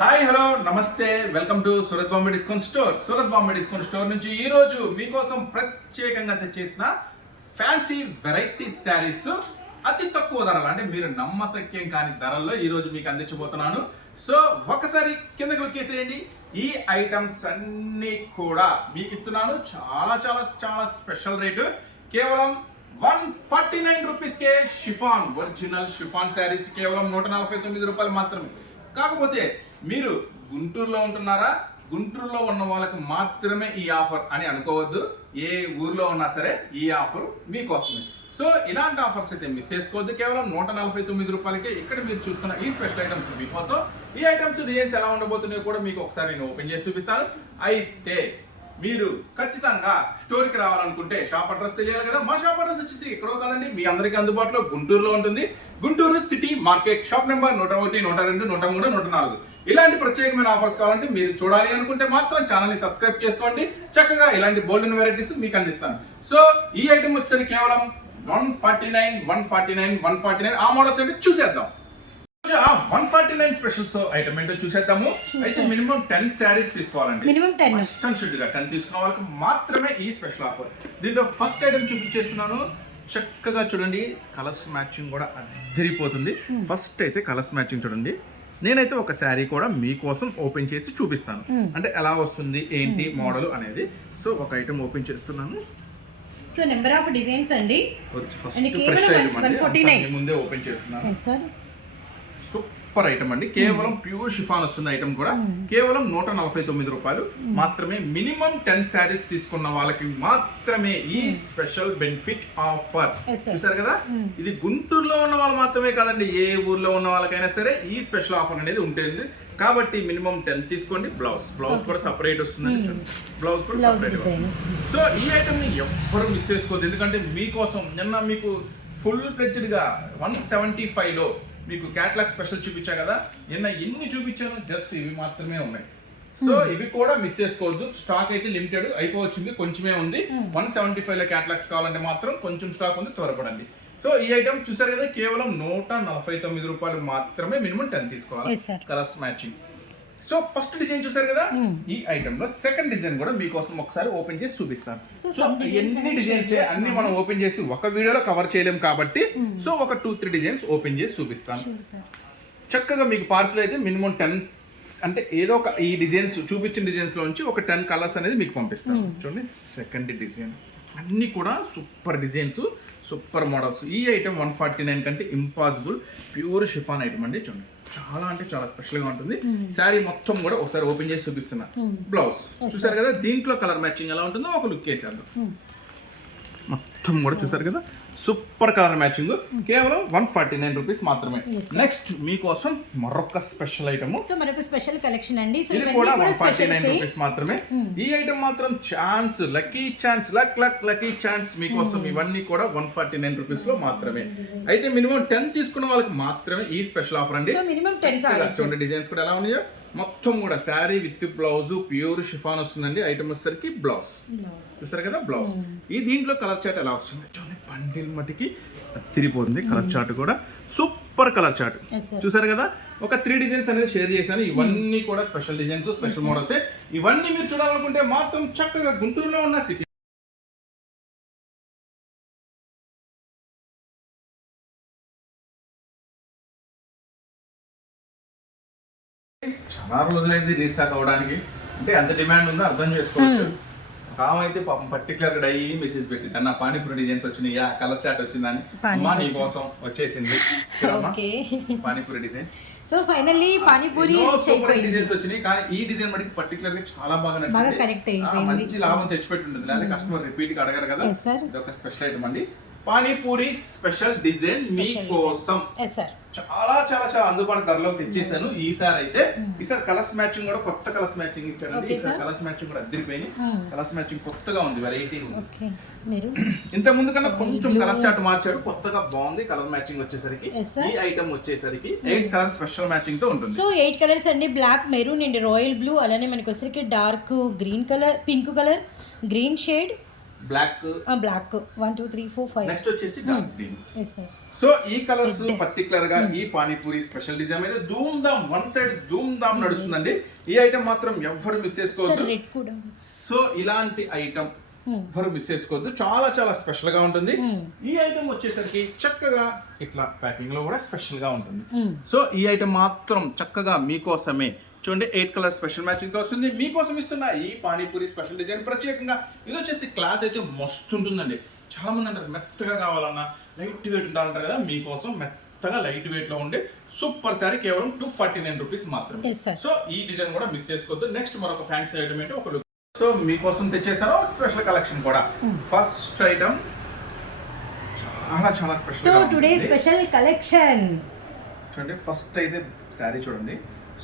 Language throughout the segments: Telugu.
హాయ్ హలో నమస్తే welcome to Surat Bombay discount store. Surat Bombay discount store నుంచి ఈ రోజు మీకోసం ప్రత్యేకంగా తెచ్చేసిన ఫ్యాన్సీ వెరైటీ శారీస్ అతి తక్కువ ధరలు, అంటే మీరు నమ్మశక్యం కాని ధరల్లో ఈ రోజు మీకు అందించబోతున్నాను. సో ఒకసారి కిందకి లొక్కేసేయండి. ఈ ఐటమ్స్ అన్ని కూడా మీకు ఇస్తున్నాను చాలా చాలా చాలా స్పెషల్ రేటు, కేవలం 149 రూపీస్కే షిఫాన్ ఒరిజినల్ షిఫాన్ శారీస్ కేవలం 149 రూపాయలు మాత్రమే. కాకపోతే మీరు గుంటూరులో ఉంటున్నారా, గుంటూరులో ఉన్న వాళ్ళకి మాత్రమే ఈ ఆఫర్ అని అనుకోవద్దు. ఏ ఊర్లో ఉన్నా సరే ఈ ఆఫర్ మీకోసమే. సో ఇలాంటి ఆఫర్స్ అయితే మిస్ చేసుకోవద్దు. కేవలం 149 రూపాయలకే ఇక్కడ మీరు చూస్తున్న ఈ స్పెషల్ ఐటమ్స్ మీకోసం. ఈ ఐటమ్స్ డిజైన్స్ ఎలా ఉండబోతున్నాయో కూడా మీకు ఒకసారి నేను ఓపెన్ చేసి చూపిస్తాను. అయితే మీరు ఖచ్చితంగా స్టోర్కి రావాలనుకుంటే షాప్ అడ్రస్ తెలియాలి కదా. మా షాప్ అడ్రస్ వచ్చేసి ఎక్కడో కాదండి, మీ అందరికీ అందుబాటులో గుంటూరులో ఉంటుంది. Guntur city market, shop number 101, 102, 103, 104. ఇలాంటి ప్రత్యేకమైన ఆఫర్స్ కావాలంటే మీరు చూడాలి అనుకుంటే మాత్రం ఛానల్ని సబ్స్క్రైబ్ చేసుకోండి. చక్కగా ఇలాంటి బోల్డెన్ వెరైటీస్ మీకు అందిస్తాను. సో ఈ ఐటమ్ వచ్చేసరికి కేవలం 149 ఆ మోడల్స్ అంటే చూసేద్దాం. 149 స్పెషల్స్ ఐటమ్ ఏంటో చూసేద్దాము. అయితే మినిమం 10 శారీస్ తీసుకోవాలండి. మినిమం 10 10 తీసుకున్న వాళ్ళకి మాత్రమే ఈ స్పెషల్ ఆఫర్. దీంట్లో ఫస్ట్ ఐటమ్ చూపించేస్తున్నాను. చక్కగా చూడండి, కలర్స్ మ్యాచింగ్ కూడా అదిరిపోతుంది. ఫస్ట్ అయితే కలర్స్ మ్యాచింగ్ చూడండి. నేనైతే ఒక శారీ కూడా మీకోసం ఓపెన్ చేసి చూపిస్తాను, అంటే ఎలా వస్తుంది ఏంటి మోడల్ అనేది. సో ఒక ఐటమ్ ఓపెన్ చేస్తున్నాను. సో నెంబర్ ఆఫ్ డిజైన్స్ అండి. ఫస్ట్ ఫ్రెష్ ఐటమ్ అండి, ముందే ఓపెన్ చేస్తున్నాను. సూపర్ ఐటమ్ అండి, కేవలం ప్యూర్ షిఫాన్ వస్తుంది ఐటమ్ కూడా. కేవలం 149 రూపాయలు మాత్రమే. మినిమం 10 శారీస్ తీసుకున్న వాళ్ళకి మాత్రమే ఈ స్పెషల్ బెనిఫిట్ ఆఫర్. చూసారు కదా, ఇది గుంటూరులో ఉన్న వాళ్ళు మాత్రమే కాదండి, ఏ ఊర్లో ఉన్న వాళ్ళకైనా సరే ఈ స్పెషల్ ఆఫర్ అనేది ఉంటుంది. కాబట్టి మినిమం 10 తీసుకోండి. బ్లౌజ్ కూడా సపరేట్ వస్తుంది, బ్లౌజ్ కూడా సపరేట్ వస్తుంది. సో ఈ ఐటమ్ ని ఎవ్వరు మిస్ చేసుకోవద్దు, ఎందుకంటే మీకోసం నిన్న మీకు ఫుల్ ఫ్లెడ్జ్డ్ గా 175 లో మీకు క్యాటలాగ్ స్పెషల్ చూపించా కదా. నిన్న ఎన్ని చూపించాను, జస్ట్ ఇవి మాత్రమే ఉన్నాయి. సో ఇవి కూడా మిస్ చేసుకోవద్దు. స్టాక్ అయితే లిమిటెడ్ అయిపోవచ్చింది, కొంచెమే ఉంది. 175 లో క్యాటలాగ్స్ కావాలంటే మాత్రం కొంచెం స్టాక్ ఉంది, త్వరపడండి. సో ఈ ఐటమ్ చూసారు కదా, కేవలం 149 రూపాయలు మాత్రమే. మినిమం 10 తీసుకోవాలి. Colours matching. So first design చూసారు కదా, ఈ ఐటమ్ లో సెకండ్ డిజైన్ కూడా మీకోసం ఒకసారి ఓపెన్ చేసి చూపిస్తాను. సో ఎన్ని డిజైన్స్ అన్ని మనం ఓపెన్ చేసి ఒక వీడియోలో కవర్ చేయలేం కాబట్టి సో ఒక 2-3 డిజైన్స్ ఓపెన్ చేసి చూపిస్తాను. చక్కగా మీకు పార్సల్ అయితే మినిమం 10, అంటే ఏదో ఒక ఈ డిజైన్స్ చూపించిన డిజైన్స్ లో నుంచి ఒక 10 కలర్స్ అనేది మీకు పంపిస్తాను. చూడండి సెకండ్ డిజైన్, అన్ని కూడా సూపర్ డిజైన్స్, సూపర్ మోడల్స్. ఈ ఐటమ్ 149 కంటే ఇంపాసిబుల్. ప్యూర్ షిఫాన్ ఐటమ్ అండి. చూడండి చాలా అంటే చాలా స్పెషల్ గా ఉంటుంది. శారీ మొత్తం కూడా ఒకసారి ఓపెన్ చేసి చూపిస్తున్నా. బ్లౌజ్ చూసారు కదా, దీంట్లో కలర్ మ్యాచింగ్ ఎలా ఉంటుందో ఒక లుక్ వేసేద్దాం. మొత్తం కూడా చూసారు కదా, సూపర్ కలర్ మ్యాచింగ్. కేవలం 149 రూపీస్ మాత్రమే. నెక్స్ట్ మీకోసం మరొక స్పెషల్ ఐటమ్. సో మనకు స్పెషల్ కలెక్షన్ అండి. ఇది కూడా 149 రూపీస్ మాత్రమే. ఈ ఐటమ్ మాత్రం chance, lucky chance, lucky chance మీకోసం. ఇవన్నీ కూడా 149 రూపీస్ లో మాత్రమే. అయితే మినిమం 10 తీసుకున్న వాళ్ళకి మాత్రమే ఈ స్పెషల్ ఆఫర్ అండి. చూడండి డిజైన్స్ కూడా ఎలా ఉన్నాయో. మొత్తం కూడా sari with blouse, pure chiffon వస్తుందండి. ఐటమ్ వచ్చేసరికి బ్లౌజ్ చూస్తారు కదా, బ్లౌజ్. ఈ దీంట్లో కలర్ చార్ట్ ఎలా వస్తుంది చూడండి, బండిల్ మటుకి తిరిగిపోతుంది. కలర్ చార్ట్ కూడా సూపర్ కలర్ చార్ట్ చూసారు కదా. ఒక 3 డిజైన్స్ అనేది షేర్ చేశాను. ఇవన్నీ కూడా స్పెషల్ డిజైన్స్, స్పెషల్ మోడల్స్. ఇవన్నీ మీరు చూడాలనుకుంటే మాత్రం చక్కగా గుంటూరులో ఉన్న సిటీ చాలా రోజులైంది రీస్టాక్ అవ్వడానికి. అంటే ఎంత డిమాండ్ ఉందో అర్థం చేసుకోవచ్చు. కామైతే పాపం పర్టికులర్ గా డైలీ మెసేజ్ పెట్టింది, నా పానీపూరి డిజైన్స్ వచ్చినాయి, కలర్ చాట్ వచ్చిందని. అమ్మా నీ కోసం వచ్చేసింది panipuri design. So finally panipuri designs వచ్చినాయి, కానీ ఈ డిజైన్ మనకి పర్టికులర్ గా చాలా బాగా నచ్చింది. మంచి లాభం తెచ్చిపెట్టి ఉంటుంది, లేదా కస్టమర్ రిపీట్ గా అడగారు కదా. ఇది ఒక స్పెషల్ ఐటమ్ అండి, పానీపూరి స్పెషల్ డిజైన్ మీకోసం. చాలా చాలా చాలా అందుబాటు ధరలో తెచ్చేసాను. ఈసారి అయితే ఈసారి కలర్స్ మ్యాచింగ్ కూడా కొత్త కలర్స్ మ్యాచింగ్ ఇచ్చారండి. ఈసారి కలర్స్ మ్యాచింగ్ కూడా అద్దరిపోయినాయి. కలర్స్ మ్యాచింగ్ కొత్తగా ఉంది, వెరైటీ. ఇంత ముందు కన్నా కొంచెం కలర్ చార్ట్ మార్చాడు, కొత్తగా బాగుంది. కలర్ మ్యాచింగ్ వచ్చేసరికి ఈ ఐటమ్ వచ్చేసరికి 8 కలర్ స్పెషల్ మ్యాచింగ్ తో ఉంటుంది. సో 8 కలర్స్ అండి, black, maroon and royal blue, అలానే మనకి వచ్చేసరికి dark green colour, pink colour, green shade, black 1 2 3 4 5. Next వచ్చేసి డార్క్ గ్రీన్. సో ఈ కలర్స్ పర్టికులర్ గా ఈ పానీపూరి స్పెషల్ డిజైన్ అయితే ధూమ్ ధామ్ వన్ సైడ్ ధూమ్ ధామ్ నడుస్తుందండి. ఈ ఐటమ్ మాత్రం ఎవ్వరు మిస్ చేసుకోవద్దు. రెడ్ కూడా సో ఇలాంటి ఐటమ్ ఎవ్వరు మిస్ చేసుకోవద్దు, చాలా చాలా స్పెషల్ గా ఉంటుంది. ఈ ఐటమ్ వచ్చేసరికి చక్కగా ఇట్లా ప్యాకింగ్ లో కూడా స్పెషల్ గా ఉంటుంది. సో ఈ ఐటమ్ మాత్రం చక్కగా మీకోసమే చూడండి 8 కలర్ స్పెషల్ మ్యాచింగ్ తో వస్తుంది. మీకోసం ఇస్తున్న ఈ పానీపూరి స్పెషల్ డిజైన్ ప్రత్యేకంగా ఇది వచ్చేసి క్లాత్ అయితే మస్తు ఉంటుందండి. చాలా మంది అంటారు మెత్తగా కావాలన్నా లైట్ వెయిట్ ఉండాలంటారు కదా, మీకోసం మెత్తగా లైట్ వెయిట్ లో ఉండే సూపర్ సారీ కేవలం 249 రూపీస్ మాత్రమే. సో ఈ డిజైన్ కూడా మిస్ చేసుకోవద్దు. నెక్స్ట్ మరొక ఫ్యాన్సీ ఐటమ్ ఏంటి ఒక సో మీకోసం తెచ్చేసాను స్పెషల్ కలెక్షన్ కూడా. ఫస్ట్ ఐటమ్ చాలా చాలా special. So today special collection చూడండి. ఫస్ట్ అయితే శారీ చూడండి,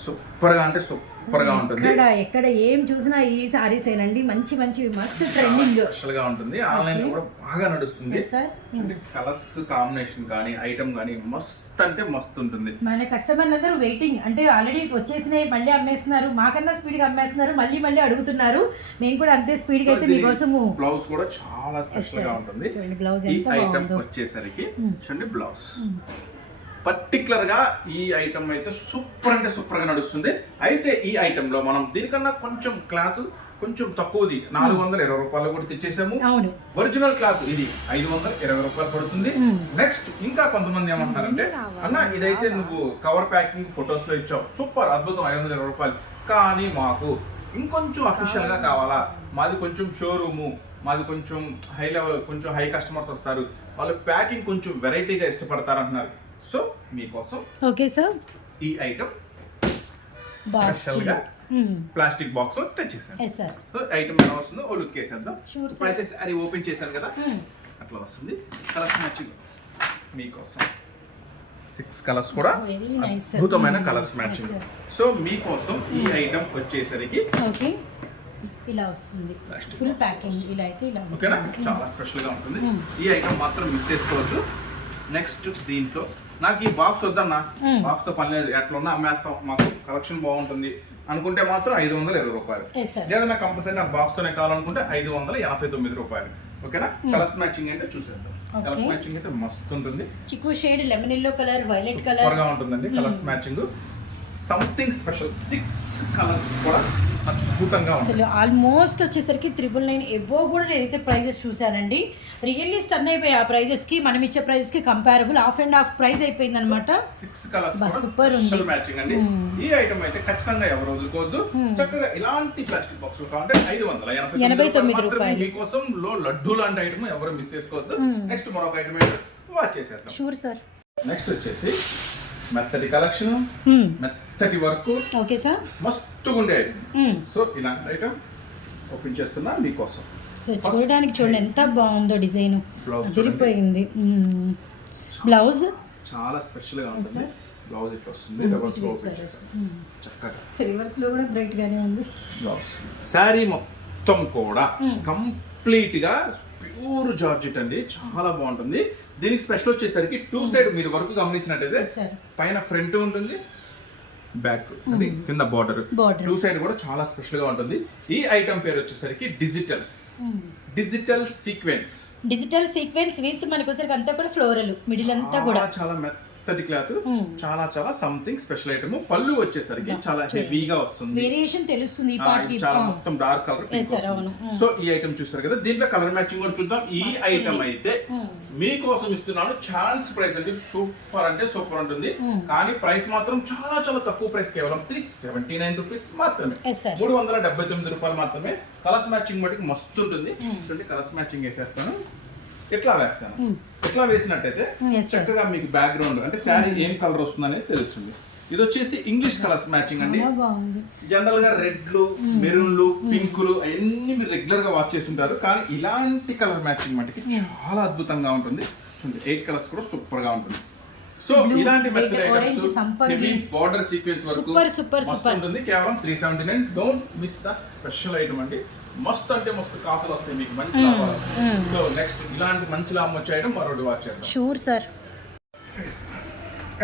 సూపర్ గా అంటే సూపర్ గా ఉంటుంది. ఎక్కడ ఏం చూసినా ఈ సారీస్ ఏనండి, మంచి మంచి మస్తు ట్రెండింగ్ స్పెషల్ గా ఉంటుంది. ఆన్లైన్ లో కూడా బాగా నడుస్తుంది. కలర్స్ కాంబినేషన్ కానీ ఐటమ్ కానీ మస్త్ అంటే మస్త్ ఉంటుంది. మన కస్టమర్లు అందరూ వెయిటింగ్, అంటే ఆల్రెడీ వచ్చేసినాయి మళ్ళీ అమ్మేస్తున్నారు, మాకన్నా స్పీడ్ గా అమ్మేస్తున్నారు, మళ్ళీ మళ్ళీ అడుగుతున్నారు. మేము కూడా అంతే స్పీడ్ గా అయితే మీకోసము. బ్లౌజ్ కూడా చాలా స్పెషల్ గా ఉంటుంది. ఈ ఐటమ్ వచ్చేసరికి చూడండి బ్లౌజ్ పర్టికులర్ గా ఈ ఐటమ్ అయితే సూపర్ అంటే సూపర్ గా నడుస్తుంది. అయితే ఈ ఐటమ్ లో మనం దీనికన్నా కొంచెం క్లాత్ కొంచెం తక్కువది 420 రూపాయలు కూడా తెచ్చేసాము. ఒరిజినల్ క్లాత్ ఇది 520 రూపాయలు పడుతుంది. నెక్స్ట్ ఇంకా కొంతమంది ఏమంటారంటే అన్న ఇదైతే నువ్వు కవర్ ప్యాకింగ్ ఫొటోస్ లో ఇచ్చావు, సూపర్ అద్భుతం 520 రూపాయలు, కానీ మాకు ఇంకొంచెం అఫీషియల్ గా కావాలా, మాది కొంచెం షోరూము, మాది కొంచెం హై లెవెల్, కొంచెం హై కస్టమర్స్ వస్తారు, వాళ్ళు ప్యాకింగ్ కొంచెం వెరైటీగా ఇష్టపడతారు అంటున్నారు. సో మీకోసం ఓకే సార్ ఈ ఐటమ్ స్పెషల్ గా ప్లాస్టిక్ బాక్స్ లో తెచ్చేసాను. సో ఐటమ్ ఎలా వస్తుందో ఓ లుక్ వేసేద్దాం. ఇప్పుడైతే సారీ ఓపెన్ చేశాను కదా, అట్లా వస్తుంది. కలర్స్ మ్యాచింగ్ మీకోసం 6 కలర్స్ కూడా అద్భుతమైన కలర్స్ మ్యాచింగ్. సో మీకోసం ఈ ఐటమ్ వచ్చేసరికి ఇలా వస్తుంది, ఫుల్ ప్యాకింగ్ ఇలా అయితే ఇలా ఓకేనా, చాలా స్పెషల్ గా ఉంటుంది. ఈ ఐటమ్ మాత్రం మిస్ చేసుకోవద్దు. నెక్స్ట్ దీంట్లో నాకు ఈ బాక్స్ వద్దన్నా, బాక్స్ తో పని లేదు, ఎట్లా ఉన్నా అమ్మేస్తాం, మాకు కలెక్షన్ బాగుంటుంది అనుకుంటే మాత్రం 520 రూపాయలు. లేదా నాకు కంపల్సరీ నాకు బాక్స్ తోనే కావాలనుకుంటే 589 రూపాయలు. ఓకేనా. కలర్స్ మ్యాచింగ్ అంటే చూసేద్దాం. కలర్స్ మ్యాచింగ్ అయితే మస్తు ఉంటుంది. చిక్కు shade, lemon yellow colour, violet colour super గా ఉంటుందండి. Colours matching something special. 6 colours కూడా అద్భుతంగా ఉంటుంది. అసలు ఆల్మోస్ట్ వచ్చేసరికి 999 ఎబో కూడా నేనైతే ప్రైజెస్ చూసానండి. రియల్లీ స్టన్ అయిపోయి ఆ ప్రైజెస్ కి మనం ఇచ్చే ప్రైజెస్ కి comparable half and half price అయిపోయింది అనమాట. 6 కలర్స్ సూపర్ ఉంది మ్యాచింగ్ అండి. ఈ ఐటమ్ అయితే ఖచ్చితంగా ఎవరు వదులుకోవద్దు. చక్కగా ఇలాంటి ప్లాస్టిక్ బాక్స్ కావాలంటే 589 రూపాయలు మీకోసం. లో లడ్డు లాంటి ఐటమ్ ఎవరు మిస్ చేసుకోవద్దు. నెక్స్ట్ మరొక ఐటమ్ అయితే వాచ్ చేసేద్దాం. Sure sir. నెక్స్ట్ వచ్చేసి మెత్తటి కలెక్షన్, మెత్తటి వర్క్. Okay sir. మస్తుగా ఉండే ఐటమ్. సో ఇలాంటి ఐటమ్ ఓపెన్ చేస్తున్నా మీకోసం. చూడడానికి చూడండి ఎంత బాగుందో డిజైన్, అదిరిపోయింది. బ్లౌజ్ చాలా స్పెషల్ గా ఉంటుంది. బ్లౌజ్ ఇట్లా వస్తుంది, రివర్స్ లో కూడా బ్రైట్ గానే ఉంది బ్లౌజ్. శారీ మొత్తం కూడా కంప్లీట్ గా ప్యూర్ జార్జెట్ అండి, చాలా బాగుంటుంది. దీనికి స్పెషల్ వచ్చేసరికి 2 సైడ్ మీరు వర్క్ గమనించినట్టయితే పైన ఫ్రంట్ ఉంటుంది, బ్యాక్ కింద బార్డర్, 2 సైడ్ కూడా చాలా స్పెషల్ గా ఉంటుంది. ఈ ఐటమ్ పేరు వచ్చేసరికి digital sequence. Digital sequence with మనకి వచ్చేసరికి అంతా కూడా ఫ్లోరల్, మిడిల్ అంతా కూడా చాలా మెత్తటి క్లాత్, చాలా చాలా సంథింగ్ స్పెషల్ ఐటమ్. పళ్ళు వచ్చేసరికి చాలా హెవీగా వస్తుంది, వేరియేషన్ తెలుస్తుంది. ఈ పార్ట్ కి చాలా మొత్తం డార్క్ కలర్. సో ఈ ఐటమ్ చూస్తారు కదా, దీంట్లో కలర్ మ్యాచింగ్ కూడా చూద్దాం. ఈ ఐటమ్ అయితే మీకోసం ఇస్తున్నాను ఛాన్స్ ప్రైస్ అండి. సూపర్ అంటే సూపర్ ఉంటుంది, కానీ ప్రైస్ మాత్రం చాలా చాలా తక్కువ ప్రైస్, కేవలం 379 రూపీస్ మాత్రమే, 379 రూపాయలు మాత్రమే. కలర్స్ మ్యాచింగ్ బట్టి మస్తు ఉంటుంది. చూడండి కలర్స్ మ్యాచింగ్ వేసేస్తాను, ఎట్లా వేస్తాను. ఎట్లా వేసినట్టయితే చక్కగా మీకు బ్యాక్గ్రౌండ్ అంటే శారీ ఏం కలర్ వస్తుంది అనేది తెలుస్తుంది. ఇది వచ్చేసి ఇంగ్లీష్ కలర్స్ మ్యాచింగ్ అండి. జనరల్ గా రెడ్లు, మెరూన్లు, పింకులు అవన్నీ మీరు రెగ్యులర్ గా వాచ్ చేస్తుంటారు, కానీ ఇలాంటి కలర్ మ్యాచింగ్ మటుకి చాలా అద్భుతంగా ఉంటుంది. 8 కలర్స్ కూడా సూపర్ గా ఉంటుంది. సో ఇలాంటి మెథడ్ ఐటమ్స్ బార్డర్ సీక్వెన్స్ వరకు ఉంటుంది, కేవలం 379. Don't miss the special item అండి. మస్తు అంటే మస్తు కాసులు వస్తాయి మీకు, మంచి లాభాలు వస్తాయి. సో నెక్స్ట్ ఇలాంటి మంచి లాభం వచ్చే ఐటమ్ మరొకటి వాచ్ చేద్దాం. Sure sir.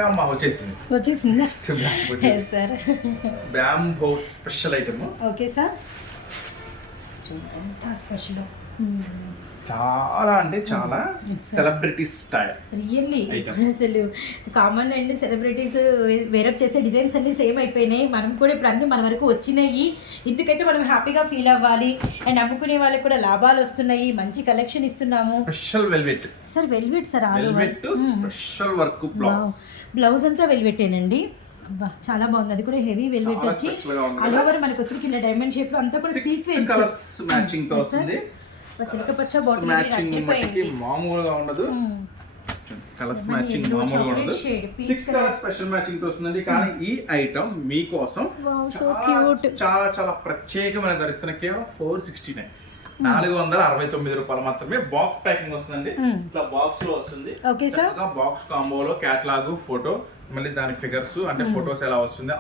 అమ్మా వచ్చేసింది sir. Bamboo special item. Okay sir. చూడండి ఎంత స్పెషల్, చాలా అంటే చాలా సెలబ్రిటీ స్టైల్ రియల్లీ అసలు కామన్ అండ్ సెలబ్రిటీస్ వేరప్ చేసే డిజైన్స్ అన్ని సేమ్ అయిపోయినాయి. మనం కూడా ఇప్పుడు అన్ని మన వరకు వచ్చినాయి. ఇందుకైతే మనం హ్యాపీగా ఫీల్ అవ్వాలి. అండ్ అమ్ముకునే వాళ్ళకి కూడా లాభాలు వస్తున్నాయి. మంచి కలెక్షన్ ఇస్తున్నాము. Special velvet sir velvet sir velvet special work blouse అంతా వెల్వెటేనండి. చాలా బాగుంది. అది కూడా హెవీ వెల్వెట్ వచ్చి ఆల్ ఓవర్ మనకు వస్తుంది కింద డైమండ్ షేప్ లో అంతా కూడా సీక్వెన్స్ కలర్స్ మ్యాచింగ్ తో వస్తుంది. చిలక పచ్చ బాటిల్ మామూలుగా ఉండదు. కలర్స్ మ్యాచింగ్ మామూలుగా ఉండదు. 6 కలర్స్ స్పెషల్ మ్యాచింగ్ తో వస్తుందండి. కానీ ఈ ఐటమ్ మీకోసం చాలా చాలా ప్రత్యేకమైన ధరిస్తున్న కేవలం 469 469 మాత్రమే. బాక్స్ ప్యాకింగ్ వస్తుందండి. ఇట్లా బాక్స్ లో వస్తుంది. బాక్స్ కాంబోలో క్యాటలాగ్, ఫోటో, మళ్ళీ దాని ఫిగర్స్ అంటే ఫొటోస్ ఎలా వస్తుంది.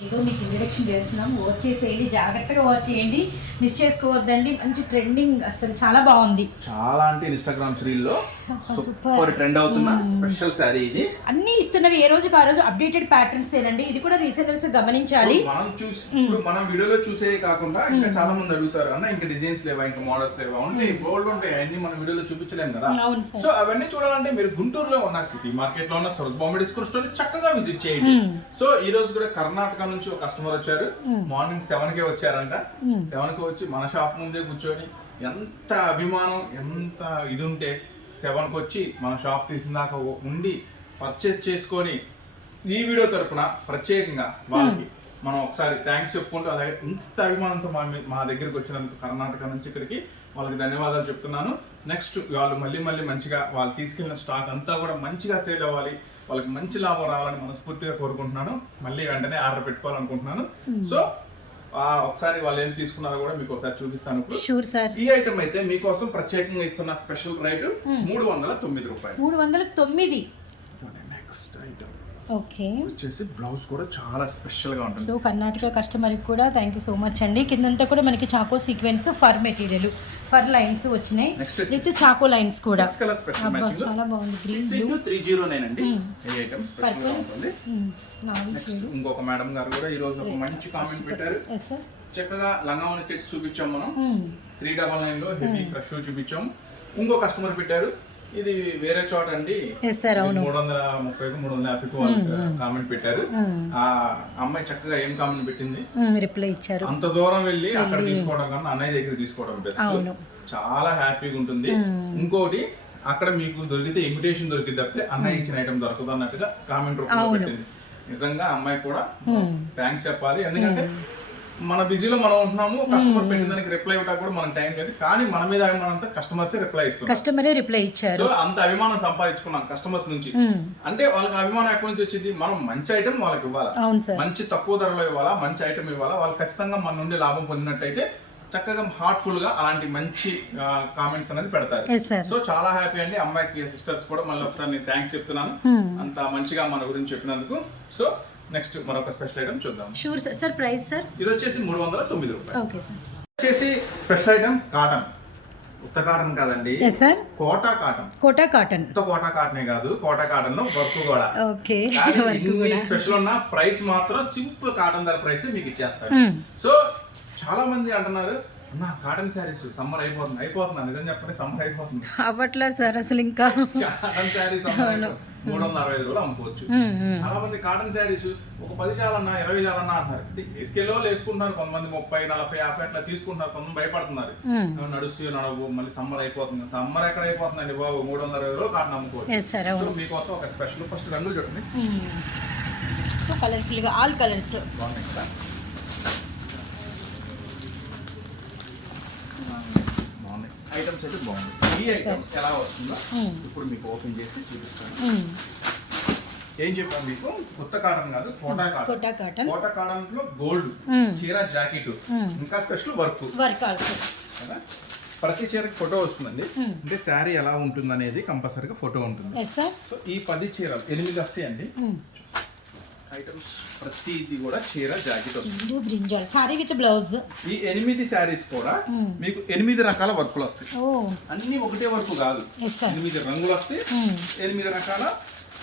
ఏదో మీకు ఇంట్రడక్షన్ చేస్తున్నాం. వాచ్ చేసేయండి, జాగ్రత్తగా వాచ్ చేయండి, మిస్ చేసుకోవద్దండి. మంచి ట్రెండింగ్, అసలు చాలా బాగుంది. చాలా అంటే ఇన్స్టాగ్రామ్ రీల్లో సూపర్ ట్రెండ్ అవుతున్న స్పెషల్ సారీ ఇది. అన్ని ఇస్తున్నవి ఏ రోజుకి ఆ రోజు అప్డేటెడ్ ప్యాటర్న్స్ ఏనండి. ఇది కూడా రీసెలర్స్ గమనించాలి. మనం వీడియోలో చూసే కాకుండా ఇంకా చాలా మంది అడుగుతారు, అన్న ఇంకా డిజైన్స్ లేవా, ఇంకా మోడల్స్ లేవా, ఉంటాయి గోల్డ్ ఉంటాయి, అన్ని మనం వీడియోలో చూపించలేం కదా. సో అవన్నీ చూడాలంటే మీరు గుంటూరులో ఉన్న సిటీ మార్కెట్ లో ఉన్న సౌత్ బాంబే డిస్కౌంట్ స్టోర్ చక్కగా విజిట్ చేయండి. సో ఈ రోజు కూడా కర్ణాటక నుంచి ఒక కస్టమర్ వచ్చారు. మార్నింగ్ 7కే వచ్చారంట. 7కి వచ్చి మన షాప్ ముందే కూర్చొని ఎంత అభిమానం, ఎంత ఇది ఉంటే 7కి వచ్చి మన షాప్ తీసినాక ఉండి పర్చేజ్ చేసుకొని ఈ వీడియో తరపున ప్రత్యేకంగా వాళ్ళకి మనం ఒకసారి థ్యాంక్స్ చెప్పుకుంటూ, అలాగే ఇంత అభిమానంతో మా దగ్గరికి వచ్చినందుకు కర్ణాటక నుంచి ఇక్కడికి వాళ్ళకి ధన్యవాదాలు చెప్తున్నాను. నెక్స్ట్ వాళ్ళు మళ్ళీ మంచిగా వాళ్ళు తీసుకెళ్ళిన స్టాక్ అంతా కూడా మంచిగా సేల్ అవ్వాలి, వాళ్ళకి మంచి లాభం రావాలని మనస్ఫూర్తిగా కోరుకుంటున్నాను. మళ్ళీ వెంటనే ఆర్డర్ పెట్టుకోవాలనుకుంటున్నాను. సో ఒకసారి వాళ్ళు ఏం తీసుకున్నారో కూడా మీకు ఒకసారి చూపిస్తాను. ఈ ఐటమ్ అయితే మీకోసం ప్రత్యేకంగా ఇస్తున్న స్పెషల్ రేట్ 309 రూపాయలు. 309. నెక్స్ట్ ఐటమ్ ఓకే వచ్చేసి బ్లౌజ్ కూడా చాలా స్పెషల్ గా ఉంటుంది. సో కర్ణాటక కస్టమర్ కి కూడా థ్యాంక్ యూ సో మచ్ అండి. కిందంతా కూడా మనకి చాకో sequence, for material, for lines వచ్చినాయి విత్ చాకో లైన్స్ కూడా. చాలా బాగుంది. గ్రీన్ బ్లూ 309 అండి. ఈ ఐటమ్ స్పెషల్ గా ఉంటుంది. ఇంకొక మేడం గారు కూడా ఈ రోజు ఒక మంచి కామెంట్ పెట్టారు. చక్కగా లంగావని సెట్స్ చూపించాం మనం. 399 లో హెవీ క్రష్ చూపించాం. ఇంకో కస్టమర్ పెట్టారు, ఇది వేరే చోట అండి 330-350 కామెంట్ పెట్టారు. ఆ అమ్మాయి చక్కగా ఏం కామెంట్ పెట్టింది, రిప్లై ఇచ్చారు. అంత దూరం వెళ్ళి అక్కడ తీసుకోవడం కన్నా అన్నయ్య దగ్గర తీసుకోవడం బెస్ట్, చాలా హ్యాపీగా ఉంటుంది. ఇంకోటి అక్కడ మీకు దొరికితే ఇన్విటేషన్ దొరికింది తప్పితే అన్నయ్య ఇచ్చిన ఐటమ్ దొరకదు అన్నట్టుగా కామెంట్ రూపంలో పెట్టింది. నిజంగా అమ్మాయి కూడా థ్యాంక్స్ చెప్పాలి. ఎందుకంటే మన బిజీలో మనం ఉంటున్నాము, కస్టమర్ పెట్టిన దానికి రిప్లై ఇవ్వడానికి కూడా మనకు టైం లేదు. కానీ మన మీద అభిమానం అంతా కస్టమరే రిప్లై ఇచ్చారు. సో అంత అభిమానం సంపాదించుకున్నాం కస్టమర్స్ నుంచి. అంటే వాళ్ళకి అభిమానం ఎక్కడి నుంచి వచ్చింది, మనం మంచి ఐటమ్ వాళ్ళకి ఇవ్వాలా, మంచి తక్కువ ధరలో ఇవ్వాలా, మంచి ఐటమ్ ఇవ్వాలా. వాళ్ళు ఖచ్చితంగా మన నుండి లాభం పొందినట్టయితే చక్కగా హార్ట్ఫుల్ గా అలాంటి మంచి కామెంట్స్ అనేది పెడతారు. సో చాలా హ్యాపీ అండి. అమ్మాయికి సిస్టర్స్ కూడా మళ్ళీ ఒకసారి నేను థ్యాంక్స్ చెప్తున్నాను అంత మంచిగా మన గురించి చెప్పినందుకు. సో నెక్స్ట్ మరొక స్పెషల్ ఐటమ్ చూద్దాం. Sure sir. ప్రైస్ సార్ ఇది వచ్చేసి 309 రూపాయలు. Okay sir. వచ్చేసి స్పెషల్ ఐటమ్ కాటన్, ఉత్త కాటన్ కాదండి, కోటా కాటన్. కోటా కాటన్ కాదు, కోటా కాటన్ లో వర్క్ కూడా. ఓకే. స్పెషల్ ఉన్న ప్రైస్ మాత్రం సింపుల్ కాటన్ ధర ప్రైస్ మీకు ఇచ్చేస్తారు. సో చాలా మంది అంటున్నారు, నా కాటన్ శారీస్ సమ్మర్ అయిపోతుంది. నిజం చెప్పండి, సమ్మర్ అయిపోతుంది అవ్వట్లా సార్ అసలు. ఇంకా కాటన్ శారీస్ 365 రోజులు అమ్ముకోవచ్చు. చాలా మంది కాటన్ శారీస్ ఒక 10 చాలన్నా 20 చాలన్నా అంటున్నారు. వేసుకెళ్ళో వేసుకుంటున్నారు, కొంతమంది 30, 40, 50 అట్లా తీసుకుంటున్నారు. కొంతమంది భయపడుతున్నారు, నడుస్తూ నడవు మళ్ళీ సమ్మర్ అయిపోతుంది. సమ్మర్ ఎక్కడ అయిపోతుందండి బాబు, 320 రోజులు కాటన్ అమ్ముకోవచ్చు. మీకోసం ఒక స్పెషల్ ఫస్ట్ రంగులు చూడండి. సో కలర్ఫుల్ గా ఆల్ కలర్స్ బాగున్నాయి కదా. ఐటమ్స్ అయితే బాగుంది. ఈ ఐటమ్ ఎలా వస్తుందో ఇప్పుడు మీకు ఓపెన్ చేసి చూపిస్తాను. ఏం చెప్పాను మీకు, కొత్త కాటన్ కాదు, కోటా కాటన్. కోటా కాటన్ లో గోల్డ్ చీర, జాకెట్, ఇంకా స్పెషల్ వర్క్ కదా. ప్రతి చీరకి ఫోటో వస్తుందండి. అంటే శారీ ఎలా ఉంటుంది అనేది కంపల్సరీగా ఫోటో ఉంటుంది. సో ఈ 10 చీరలు 8 వస్తాయండి ఐటమ్స్. ప్రతిది కూడా చీర, జాకెట్ వస్తుంది. Sorry with blouse. ఈ 8 శారీస్ కూడా మీకు 8 రకాల వర్కులు వస్తాయి. అన్ని ఒకటే వర్క్ కాదు, 8 రంగులు వస్తాయి, 8 రకాల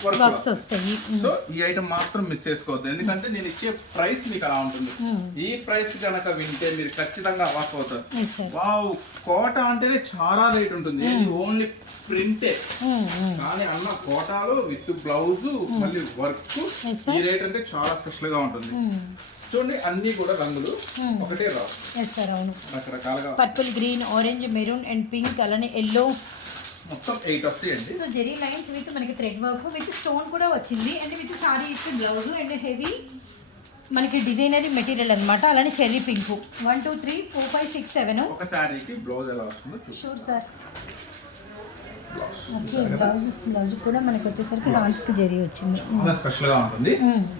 వర్క్స్ వస్తాయి. సో ఈ ఐటమ్ మాత్రం మిస్ చేసుకోవద్దు, ఎందుకంటే నేను ఇచ్చే ప్రైస్ మీకు అలా ఉంటుంది. ఈ ప్రైస్ కనుక వింటే మీరు ఖచ్చితంగా అవాక్ అవుతారు. వావ్, కోట అంటేనే చాలా రేట్ ఉంటుంది, ఓన్లీ ప్రింటే. కానీ అన్న కోటాలో విత్ బ్లౌజ్ మళ్ళీ వర్క్, ఈ రేట్ అంటే చాలా స్పెషల్ గా ఉంటుంది. చూడండి అన్ని కూడా రంగులు ఒకటే రావు, రకరకాలుగా purple, green, orange, maroon and pink, అలానే ఎల్లో, మొత్తం 8 వస్తాయండి. సో జెరీ లైన్స్ విత్ మనకి థ్రెడ్ వర్క్ విత్ స్టోన్ కూడా వచ్చింది, and with sorry with blouse and heavy మనకి డిజైనరీ మెటీరియల్ అన్నమాట. అలానే చెర్రీ పింక్ 1 2 3 4 5 6 7 ఒక సారీకి బ్లౌజ్ ఎలా వస్తుందో చూడండి. Sure sir. ఓకే, బ్లౌజ్ కూడా మనకి వచ్చేసరికి హ్యాండ్స్ కి జెరీ వచ్చింది, చాలా స్పెషల్ గా ఉంటుంది.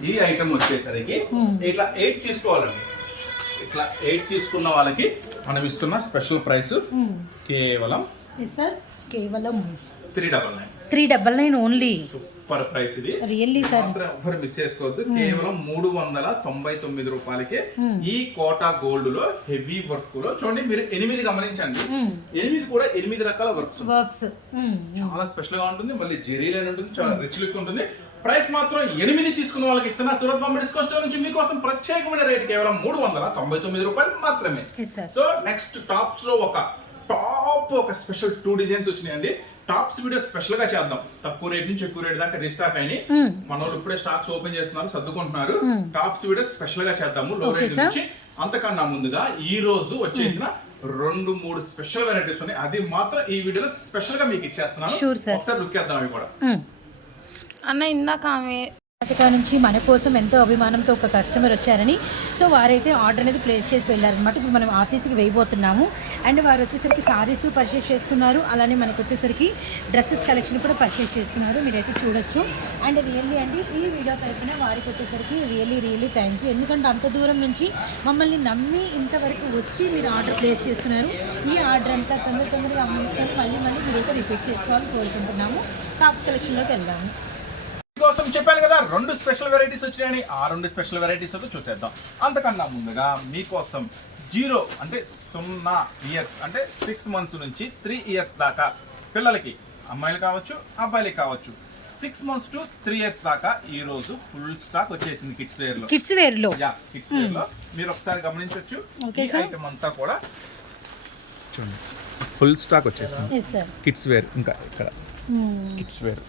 ఈ ఐటమ్ వచ్చేసరికి ఇట్లా 8 తీసుకోవాలండి. ఇట్లా 8 తీసుకున్న వాళ్ళకి మనం ఇస్తున్న స్పెషల్ ప్రైస్ కేవలం కేవలం 399 ఓన్లీ. సూపర్ ప్రైస్ ఇది, రియల్లీ సార్. ఆఫర్ మిస్ చేసుకోవద్దు. కేవలం 399 రూపాయలకే ఈ కోటా గోల్డ్ లో హెవీ వర్క్ లో చూడండి. మీరు 8 గమనించండి, 8 కూడా 8 రకాల వర్క్స్ చాలా స్పెషల్ గా ఉంటుంది. మళ్ళీ జెరీ లైన్ ఉంటుంది, చాలా రిచ్ లుక్ ఉంటుంది. ప్రైస్ మాత్రం 8 తీసుకున్న వాళ్ళకి ఇస్తున్నా సూరత్ బాంబే డిస్కౌంట్ స్టోర్ నుంచి మీకోసం ప్రత్యేకమైన రేట్ కేవలం 399 రూపాయలు మాత్రమే. సో నెక్స్ట్ టాప్స్ లో ఒక స్పెషల్ 2 డిజైన్స్ వచ్చినాయండి. టాప్స్ వీడియో స్పెషల్ గా చేద్దాం. తక్కువ రేట్ నుంచి ఎక్కువ రేట్ దాకా రీస్టాక్ అయినాయి. మన వాళ్ళు ఇప్పుడే స్టాక్స్ ఓపెన్ చేస్తున్నారు, సర్దుకుంటున్నారు. టాప్స్ వీడియో స్పెషల్ గా చేద్దాము లో రేట్ నుంచి. అంతకన్నా ముందుగా ఈ రోజు వచ్చేసిన 2-3 స్పెషల్ వెరైటీస్ ఉన్నాయి, అది మాత్రం ఈ వీడియోలో స్పెషల్ గా మీకు ఇచ్చేస్తున్నాను. ఒకసారి లుక్ చేద్దాం అవి కూడా. అన్న ఇందాక ఆమె కర్ణాటక నుంచి మన కోసం ఎంతో అభిమానంతో ఒక కస్టమర్ వచ్చారని, సో వారైతే ఆర్డర్ అనేది ప్లేస్ చేసి వెళ్ళారనమాట. ఇప్పుడు మనం ఆర్టీసీకి వేయబోతున్నాము. అండ్ వారు వచ్చేసరికి సారీస్ పర్చేస్ చేసుకున్నారు, అలానే మనకు వచ్చేసరికి డ్రెస్సెస్ కలెక్షన్ కూడా పర్చేస్ చేసుకున్నారు, మీరైతే చూడొచ్చు. అండ్ రియల్లీ అండి ఈ వీడియో తరఫున వారికి వచ్చేసరికి రియల్లీ థ్యాంక్ యూ, ఎందుకంటే అంత దూరం నుంచి మమ్మల్ని నమ్మి ఇంతవరకు వచ్చి మీరు ఆర్డర్ ప్లేస్ చేసుకున్నారు. ఈ ఆర్డర్ అంతా తొందరగా అమ్మేసుకొని మళ్ళీ మీరైతే రిపీట్ చేసుకోవాలని కోరుకుంటున్నాము. టాప్స్ కలెక్షన్లోకి వెళ్దాము. కోసం చెప్పాను కదా 2 స్పెషల్ వెరైటీస్ వచ్చినాయని, ఆ 2 స్పెషల్ వెరైటీస్ చూసేద్దాం. అంతకన్నా ముందుగా మీకోసం 0 అంటే 0 ఇయర్స్ అంటే 6 months నుంచి 3 years దాకా పిల్లలకి, అమ్మాయిలు కావచ్చు అబ్బాయిలకి కావచ్చు, 6 months to 3 years దాకా ఈ రోజు ఫుల్ స్టాక్ వచ్చేసింది కిడ్స్ వేర్ లో. కిడ్స్ వేర్ లో మీరు ఒకసారి గమనించవచ్చు. ఈ ఐటమ్ అంతా కూడా చూడండి ఫుల్ స్టాక్ వచ్చేసింది కిడ్స్ వేర్. ఇంకా ఇక్కడ kids wear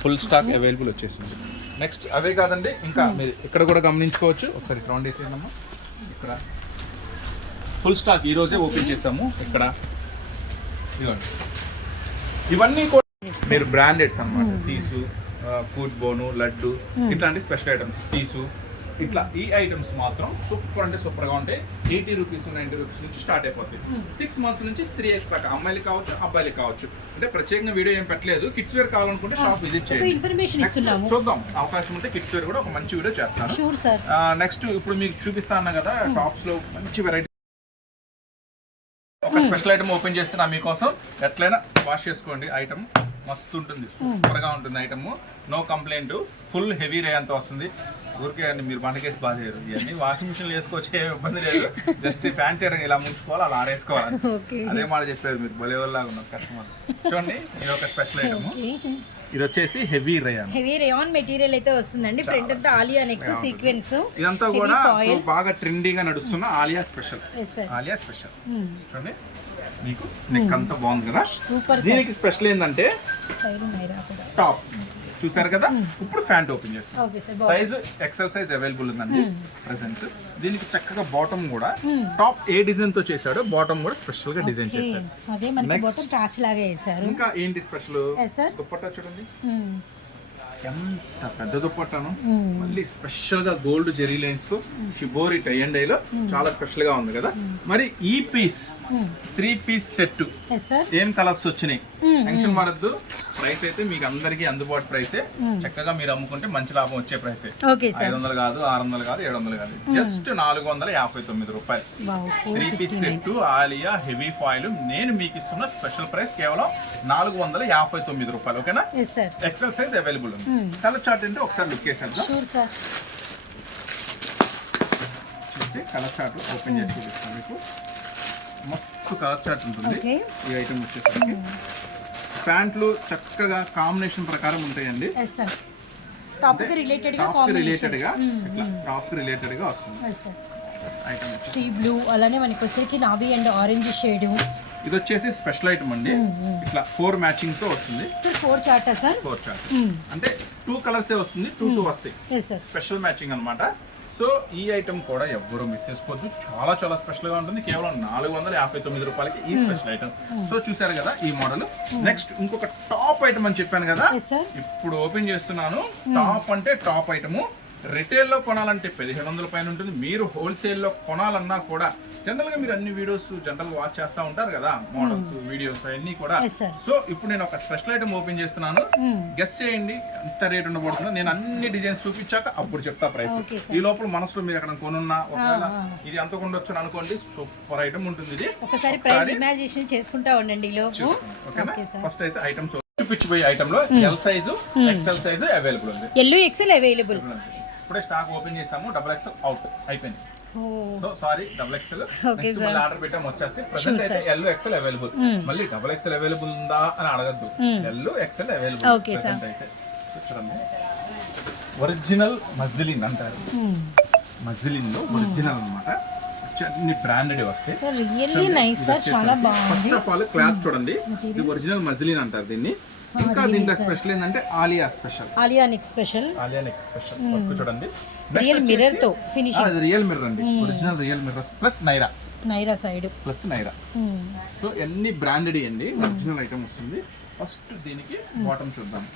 full stock available వచ్చేసింది. నెక్స్ట్ అవే కాదండి, ఇంకా మీరు ఇక్కడ కూడా గమనించుకోవచ్చు. ఒకసారి రౌండ్ వేసేద్దాము. ఇక్కడ ఫుల్ స్టాక్ ఈ రోజే ఓపెన్ చేసాము. ఇక్కడ ఇవ్వండి, ఇవన్నీ కూడా మీరు బ్రాండెడ్స్ అన్నమాట. సీసు, ఫుడ్ బోను, లడ్డు, ఇట్లాంటి స్పెషల్ ఐటమ్స్. సీసు ఇట్లా ఈ ఐటమ్స్ మాత్రం సూపర్ అంటే సూపర్ గా ఉంటాయి. 80 రూపీస్ 90 రూపీస్ నుంచి స్టార్ట్ అయిపోతాయి. 6 months నుంచి 3 years దాకా అమ్మాయిలు కావచ్చు అబ్బాయిలు కావచ్చు. అంటే ప్రత్యేకంగా వీడియో ఏం పెట్టలేదు. కిడ్స్ వేర్ కావాలనుకుంటే షాప్ విజిట్ చేయండి, చూద్దాం. అవకాశం ఉంటే కిడ్స్ వేర్ కూడా ఒక మంచి వీడియో చేస్తాను. నెక్స్ట్ ఇప్పుడు మీకు చూపిస్తా అన్నా కదా టాప్స్ లో మంచి వెరైటీ. ఒక స్పెషల్ ఐటమ్ ఓపెన్ చేస్తున్నా మీకోసం. ఎట్లయినా వాష్ చేసుకోండి, ఐటమ్ మస్తు ఉంటుంది, సూపర్ గా ఉంటుంది item. No complaint. Full heavy రే అంతా వస్తుంది. ఊరికే అన్ని మీరు బండకేసి బాగా చేయరు, ఇవన్నీ వాషింగ్ మిషన్ వేసుకోవచ్చు, ఏం ఇబ్బంది లేదు. జస్ట్ ఫ్యాన్సీ ఇలా ముంచుకోవాలి, అలా ఆడేసుకోవాలి. అదే మాట చెప్పారు మీరు, భలే వాళ్ళగా ఉన్నారు కస్టమర్. చూడండి ఇది ఒక స్పెషల్ ఐటమ్. ఇది వచ్చేసి హెవీ రేయాన్ మెటీరియల్ అయితే వస్తుందండి. ఫ్రంట్ అంతా ఆలియా నెక్ సీక్వెన్స్. ఇదంతా కూడా బాగా ట్రెండీగా నడుస్తున్న ఆలియా స్పెషల్. చూడండి మీకు నెక్ అంతా బాగుంది కదా. దీనికి స్పెషల్ ఏంటంటే టాప్ చూసారు కదా. ఇప్పుడు ప్యాంట్ ఓపెన్ చేస్తాం. సైజు ఎక్సెల్ సైజ్ అవైలబుల్ ఉందండి ప్రెసెంట్. దీనికి చక్కగా బాటమ్ కూడా టాప్ ఏ డిజైన్ తో చేశాడో బాటమ్ కూడా స్పెషల్ గా డిజైన్ చేశారు. ఇంకా ఏంటి స్పెషల్ దుపట్టా చూడండి, ఎంత పెద్ద దుపట్టాను. మళ్ళీ స్పెషల్ గా gold zari lines shibori tie and డైలో చాలా స్పెషల్ గా ఉంది కదా. మరి ఈ పీస్ 3 piece సెట్ ఏం కలర్స్ వచ్చినాయి, టెన్షన్ పడద్దు. ప్రైస్ అయితే మీకు అందరికి అందుబాటు ప్రైసే. చక్కగా మీరు అమ్ముకుంటే మంచి లాభం వచ్చే ప్రైసే. 500 కాదు, 600 కాదు, 700 కాదు, జస్ట్ 459 రూపాయలు. 3 piece set Alia heavy foil. నేను మీకు ఇస్తున్న స్పెషల్ ప్రైస్ కేవలం 459 రూపాయలు. ఓకేనా. ఎక్సెల్ సైజ్ అవైలబుల్ ఉంది. కలర్ చార్ట్ అంటే ఒకసారి లుక్ వేసేద్దాం. చూసి కలర్ చార్ట్ ఓపెన్ చేసి చూపిస్తాను మీకు. మస్తు కలర్ చార్ట్ ఉంటుంది ఈ ఐటమ్ వచ్చేసరికి. ప్యాంట్లు చక్కగా కాంబినేషన్ ప్రకారం ఉంటాయండి. ఎస్ సార్, టాప్ కి రిలేటెడ్ గా టాప్ కి కాంబినేషన్. రిలేటెడ్ గా ఇట్లా టాప్ కి రిలేటెడ్ గా వస్తుంది yes sir, item. Sea blue, అలానే మనకి వచ్చేసరికి నావీ అండ్ ఆరెంజ్ షేడ్. ఇది వచ్చేసి స్పెషల్ ఐటమ్ అండి. ఇట్లా 4 మ్యాచింగ్ తో వస్తుంది. Sir 4 చార్టా sir? 4 చార్ట్ అంటే 2 కలర్స్ వస్తుంది, 2 వస్తాయి. ఎస్ సార్, స్పెషల్ మ్యాచింగ్ అన్నమాట. సో ఈ ఐటమ్ కూడా ఎవ్వరూ మిస్ చేసుకోవద్దు, చాలా చాలా స్పెషల్ గా ఉంటుంది. కేవలం 459 రూపాయలకి ఈ స్పెషల్ ఐటమ్. సో చూసారు కదా ఈ మోడల్. నెక్స్ట్ ఇంకొక టాప్ ఐటమ్ అని చెప్పాను కదా, ఎస్ సార్, ఇప్పుడు ఓపెన్ చేస్తున్నాను. టాప్ అంటే టాప్ ఐటమ్. రిటైల్ లో కొనాలంటే 1700 పైన ఉంటుంది. మీరు హోల్సేల్ లో కొనాలన్నా కూడా జనరల్ గా మీరు అన్ని వీడియోస్ జనరల్ వాచ్ చేస్తా ఉంటారు కదా, మోడల్స్ వీడియోస్ అన్ని కూడా. Yes, sir. సో ఇప్పుడు నేను ఒక స్పెషల్ ఐటమ్ ఓపెన్ చేస్తున్నాను. గెస్ చేయండి ఎంత రేట్ ఉండబోతుందో. నేను అన్ని డిజైన్స్ చూపించాక అప్పుడు చెప్తా ప్రైస్. Okay, sir. ఈ లోపల మనసులో మీరు ఎక్కడ కొనున్నా ఒకవేళ ఇది ఎంత కొండొచ్చు అని అనుకోండి, సూపర్ ఐటమ్ ఉంటుంది ఇది. ఒకసారి ప్రైస్ ఇమాజినేషన్ చేసుకుంటా ఉండండి ఈ లోపు. ఓకేనా? Okay, sir. ఫస్ట్ అయితే ఐటమ్స్ చూపించిపోయే ఐటమ్ లో L size XL size available ఉంది. ఎల్లో ఎక్సెల్ అవైలబుల్. ఇప్పుడే స్టాక్ ఓపెన్ చేసాము. XXL అవుట్ అయిపోయింది. So sorry, XXL Okay, next మళ్ళీ ఆర్డర్ పెట్టాం వచ్చేస్తే. ప్రెసెంట్ అయితే XL అవైలబుల్. మళ్ళీ XXL అవైలబుల్ ఉందా అని అడగద్దు, XL available Okay, sir. Present అయితే. చూడండి, ఒరిజినల్ మజిలిన్ అంటారు. మజిలిన్ లో ఒరిజినల్ అన్నమాట. అన్ని బ్రాండెడ్ వస్తాయి. సార్ రియల్లీ నైస్ సార్, చాలా బాగుంది. ఫస్ట్ ఆఫ్ ఆల్ క్లాత్ చూడండి, ఇది ఒరిజినల్ మజిలిన్ అంటారు దీన్ని. ఇంకా దీంట్లో స్పెషల్ ఏంటంటే Alia special. Alia neck special. Alia neck special work చూడండి. రియల్ మిర్రర్ తో ఫినిషింగ్. అది రియల్ మిర్రర్ అండి, original real mirrors plus Naira. Naira side plus Naira. So అన్ని బ్రాండెడ్ అండి, ఒరిజినల్ ఐటమ్ వస్తుంది. ఫస్ట్ దీనికి బాటమ్ చూద్దాం.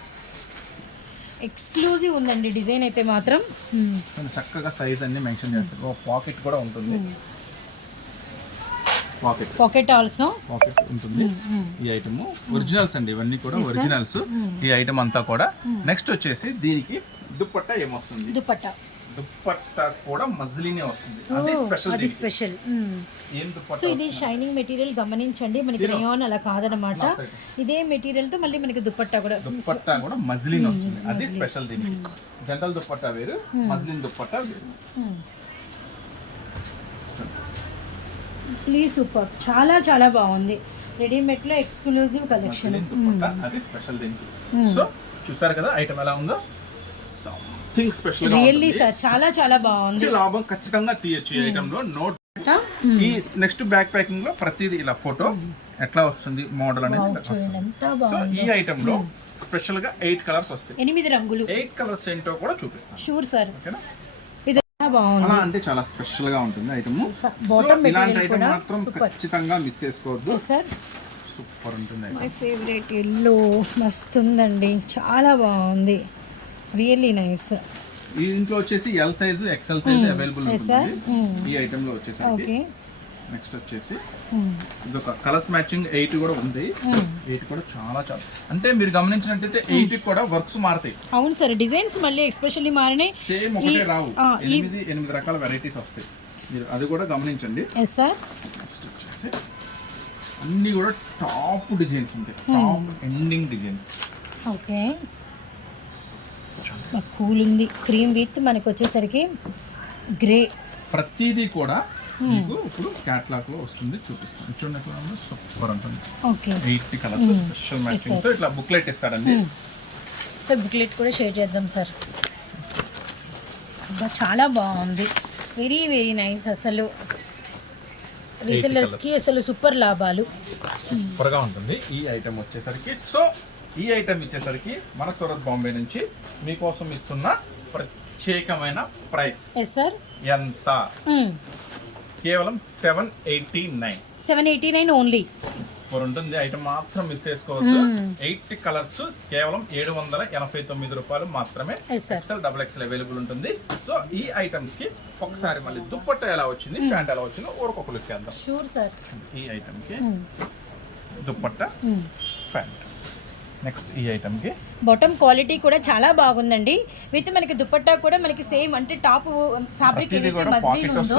ఎక్స్క్లూజివ్ ఉందండి డిజైన్ అయితే మాత్రం. చక్కగా సైజ్ అన్ని మెన్షన్ చేస్తారు. ఓ పాకెట్ కూడా ఉంటుంది. పాకెట్ ఆల్సో పాకెట్ ఉంటుంది. ఈ ఐటమ్ ఒరిజినల్స్ అండి, ఇవన్నీ కూడా ఒరిజినల్స్. ఈ ఐటమ్ అంతా కూడా. నెక్స్ట్ వచ్చేసి దీనికి దుప్పట్టా ఏమొస్తుంది? దుప్పట్టా కూడా మజిలీనే వస్తుంది. అది స్పెషల్. అది స్పెషల్. ఏం దుప్పట్టా? సో ఇది షైనింగ్ మెటీరియల్ గమనించండి, మనకి రేయాన్ అలా కాదనమాట. ఇదే మెటీరియల్ తో మళ్ళీ మనకి దుప్పట్టా కూడా మజిలీన్ వస్తుంది. అది స్పెషల్ దీనికి. జనరల్ దుప్పట్టా వేరు, మజిలీన్ దుప్పట్టా వేరు. ప్లీజ్ సూపర్, చాలా చాలా బాగుంది. రెడీమేడ్ లో ఎక్స్క్లూజివ్ కలెక్షన్. అది స్పెషల్ దీనికి. సో చూసారు కదా ఐటమ్ ఎలా ఉందో, సంథింగ్ స్పెషల్. రియల్లీ సార్ చాలా చాలా బాగుంది. లాభం ఖచ్చితంగా తీయొచ్చు ఈ ఐటమ్ లో. నోట్ ఈ నెక్స్ట్ బ్యాక్ ప్యాకింగ్ లో ప్రతిదీ ఇలా ఫోటో ఎట్లా వస్తుంది మోడల్ అనేది. సో ఈ ఐటమ్ లో స్పెషల్ గా 8 కలర్స్ వస్తాయి. 8 రంగులు. 8 కలర్స్ ఏంటో కూడా చూపిస్తాను. Sure sir. ఓకేనా? బాగుంది. అలా అంటే చాలా స్పెషల్ గా ఉంటుంది ఐటమ్. ఇలాంటి ఐటమ్ మాత్రం ఖచ్చితంగా మిస్ చేసుకోవద్దు. సూపర్ ఉంటుంది. మై ఫేవరెట్ ఎల్లో మస్తు ఉందండి, చాలా బాగుంది. Really nice. ఈ ఇంట్లో వచ్చేసి L size XL size available ఉంటుంది ఈ ఐటమ్ లో వచ్చేసి. ఓకే, నెక్స్ట్ వచ్చేసి ఇదొక కలర్స్ మ్యాచింగ్ 8 కూడా ఉంది. 8 కూడా చాలా చాలా అంటే మీరు గమనించినట్టయితే 8 కూడా వర్క్స్ మారుతాయి. అవును సార్, డిజైన్స్ మళ్ళీ ఎక్స్పెషల్లీ మారినాయి. సేమ్ ఒకటే రావు, 8 రకాల వెరైటీస్ వస్తాయి. మీరు అది కూడా గమనించండి. Yes sir. నెక్స్ట్ వచ్చేసి అన్ని కూడా టాప్ డిజైన్స్ ఉంటాయి, top ending designs. Okay, cool ఉంది. క్రీమ్ విత్ మనకి వచ్చేసరికి గ్రే. ప్రతిదీ కూడా మీకు ఇప్పుడు క్యాట్లాగ్ లో వస్తుంది, చూపిస్తాను. చూడండి, సూపర్ ఉంటుంది. ఓకే, 8 కలర్స్ స్పెషల్ మ్యాచింగ్ తో ఇట్లా బుక్లెట్ ఇస్తారండి. సార్ బుక్లెట్ కూడా షేర్ చేద్దాం సార్. చాలా బాగుంది, వెరీ వెరీ నైస్. అసలు రీసెల్లర్స్ కి అసలు సూపర్ లాభాలు. సూపర్ గా ఉంటుంది ఈ ఐటమ్ వచ్చేసరికి. సో ఈ ఐటమ్ ఇచ్చేసరికి మన సూరత్ బాంబే నుంచి మీకోసం ఇస్తున్న ప్రత్యేకమైన ప్రైస్. Yes sir. ఎంత? కేవలం 789 ఓన్లీ. సూపర్ ఉంటుంది ఐటమ్, మాత్రం మిస్ చేసుకోవద్దు. 8 కలర్స్ కేవలం 789 రూపాయలు మాత్రమే. XL XXL అవైలబుల్ ఉంటుంది. సో ఈ ఐటమ్స్ కి ఒకసారి మళ్ళీ దుప్పట్టా ఎలా వచ్చింది, ప్యాంట్ ఎలా వచ్చిందో ఒక్కొక్క లుక్ చేద్దాం. Sure sir. ఈ ఐటమ్ కి దుప్పట్టా, ప్యాంట్. నెక్స్ట్ ఈ ఐటమ్ కి బాటమ్ క్వాలిటీ కూడా చాలా బాగుందండి. విత్ మనకి దుపట్టా కూడా మనకి సేమ్ అంటే టాప్ ఫ్యాబ్రిక్ ఏదైతే మజ్లిన్ ఉందో,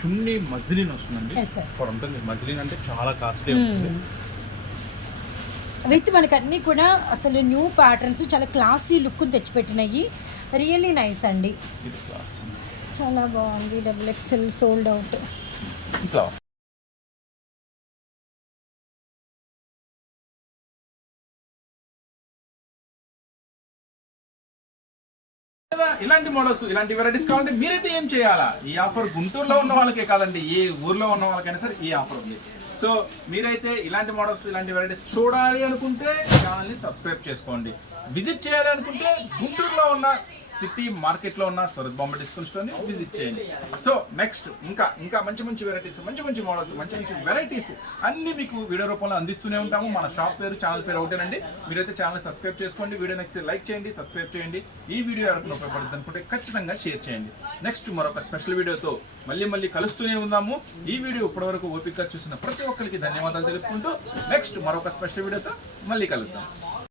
చున్నీ మజ్లిన్ వస్తుందండి. సూపర్ ఉంటుంది. మజ్లిన్ అంటే చాలా కాస్ట్లీ ఉంటుంది. విత్ మనకి అన్ని కూడా అసలు న్యూ ప్యాటర్న్స్, చాలా క్లాసీ లుక్ తెచ్చిపెట్టినాయి. రియల్లీ నైస్ అండి, చాలా బాగుంది. XXL sold out. కదా, ఇలాంటి మోడల్స్ ఇలాంటి వెరైటీస్ కావాలంటే మీరైతే ఏం చేయాలా, ఈ ఆఫర్ గుంటూరులో ఉన్న వాళ్ళకే కాదండి, ఏ ఊర్లో ఉన్న వాళ్ళకైనా సరే ఈ ఆఫర్ ఉంది. సో మీరైతే ఇలాంటి మోడల్స్ ఇలాంటి వెరైటీస్ చూడాలి అనుకుంటే ఛానల్ని సబ్స్క్రైబ్ చేసుకోండి. విజిట్ చేయాలి అనుకుంటే గుంటూరులో ఉన్న సిటీ మార్కెట్లో ఉన్న సూరత్ బాంబే డిస్కౌంట్ స్టోర్ని విజిట్ చేయండి. సో నెక్స్ట్ ఇంకా మంచి మంచి వెరైటీస్, మంచి మోడల్స్, మంచి వెరైటీస్ అన్ని మీకు వీడియో రూపంలో అందిస్తూనే ఉంటాము. మన షాప్ పేరు, ఛానల్ పేరు ఒకటేనండి. మీరైతే ఛానల్ సబ్స్క్రైబ్ చేసుకోండి. వీడియో నచ్చితే లైక్ చేయండి, సబ్స్క్రైబ్ చేయండి. ఈ వీడియో ఎవరికి ఉపయోగపడుతుంది అనుకుంటే ఖచ్చితంగా షేర్ చేయండి. నెక్స్ట్ మరొక స్పెషల్ వీడియోతో మళ్ళీ కలుస్తూనే ఉందాము. ఈ వీడియో ఇప్పటివరకు ఓపికగా చూసిన ప్రతి ఒక్కరికి ధన్యవాదాలు తెలుపుకుంటూ నెక్స్ట్ మరొక స్పెషల్ వీడియోతో మళ్ళీ కలుద్దాం.